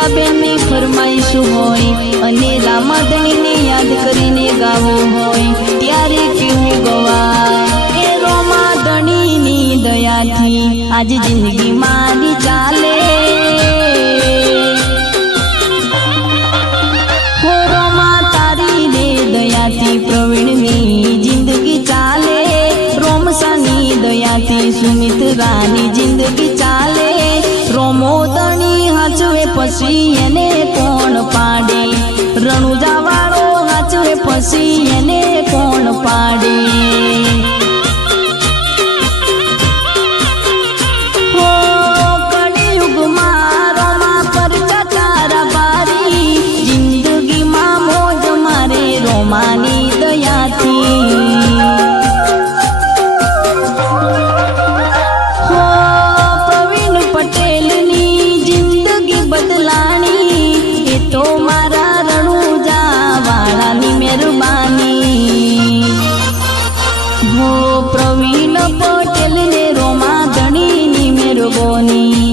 મીઠાબેનની ફરમાઈશ હોય અને રામાધણીને યાદ કરીને ગાવું હોય ત્યારે કેવું ગવાય એ રોમાધણીની દયાથી આજ જિંદગી મારી ચાલે હો રોમા તારી રે દયાથી પ્રવીણની જિંદગી ચાલે રોમસાની દયાથી સુમિત્રાની જિંદગી ચાલે રોમોદણી હાચવે પછી એને કોણ પાડે રણુજાવાળો હાચવે પછી એને કોણ પાડે હો કળિયુગમાં રોમા પર ચકારા બારી જિંદગીમાં મોજ મારે રોમાની દયાથી તો મારા રણુજાવાળાની મહેરબાની હો પ્રવીણ પટેલ ને રોમાધણીની મહેરબાની